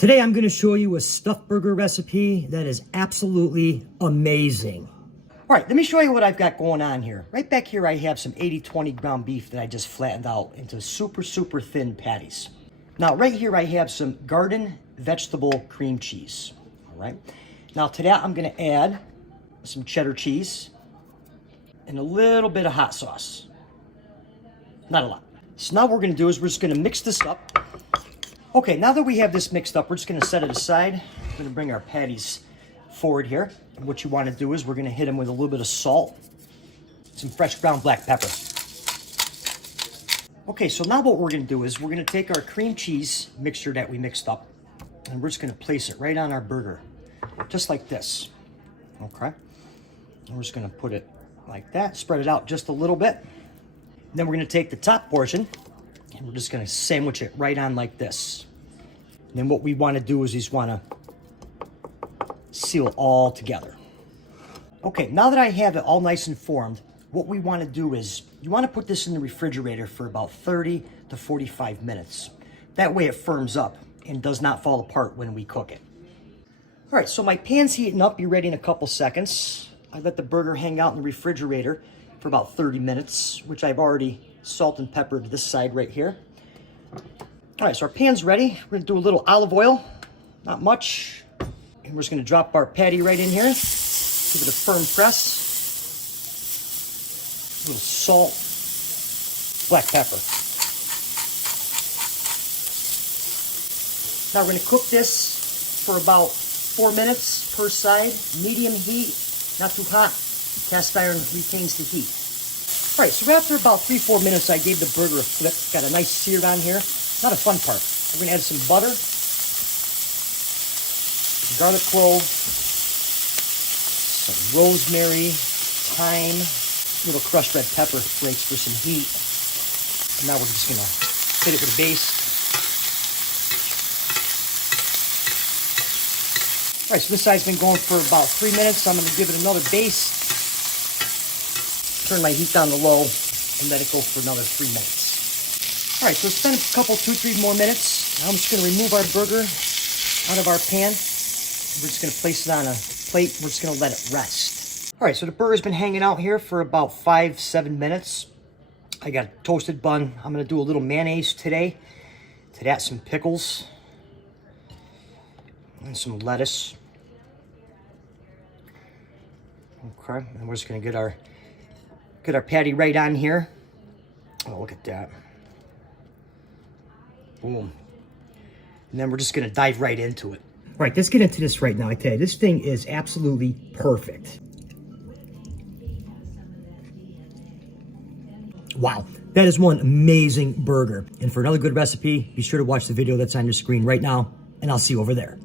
Today I'm going to show you a stuffed burger recipe that is absolutely amazing. All right, let me show you what I've got going on here. Right back here I have some 80/20 ground beef that I just flattened out into super thin patties. Now right here I have some garden vegetable cream cheese. All right, now to that I'm going to add some cheddar cheese and a little bit of hot sauce. Not a lot. So now what we're going to do is we're just going to mix this up. Okay, now that we have this mixed up, we're just going to set it aside. We're going to bring our patties forward here. And what you want to do is we're going to hit them with a little bit of salt, some fresh ground black pepper. Okay, so now what we're going to do is we're going to take our cream cheese mixture that we mixed up, and we're just going to place it right on our burger, just like this. Okay, and we're just going to put it like that, spread it out just a little bit. And then we're going to take the top portion, and we're just going to sandwich it right on like this. And then what we want to do is we just want to seal it all together. Okay, now that I have it all nice and formed, what we want to do is you want to put this in the refrigerator for about 30 to 45 minutes. That way it firms up and does not fall apart when we cook it. All right, so my pan's heating up. Be ready in a couple seconds. I let the burger hang out in the refrigerator for about 30 minutes, which I've already salt and peppered this side right here. All right, so our pan's ready. We're gonna do a little olive oil, not much. And we're just gonna drop our patty right in here. Give it a firm press. A little salt, black pepper. Now we're gonna cook this for about 4 minutes per side, medium heat, not too hot. Cast iron retains the heat. All right, so after about 3-4 minutes, I gave the burger a flip. Got a nice sear on here. Not a fun part. We're gonna add some butter, garlic clove, some rosemary, thyme, little crushed red pepper flakes for some heat. And now we're just gonna hit it with a baste. All right, so this side's been going for about 3 minutes. So I'm gonna give it another baste. Turn my heat down to low and let it go for another 3 minutes. All right, so it's been a couple, 2-3 more minutes. Now I'm just gonna remove our burger out of our pan. We're just gonna place it on a plate. We're just gonna let it rest. All right, so the burger's been hanging out here for about 5-7 minutes. I got a toasted bun. I'm gonna do a little mayonnaise today. To that, some pickles and some lettuce. Okay, and we're just gonna get our patty right on here. Oh, look at that. Boom. And then we're just gonna dive right into it. All right, let's get into this right now. I tell you, this thing is absolutely perfect. Wow, that is one amazing burger. And for another good recipe, be sure to watch the video that's on your screen right now, and I'll see you over there.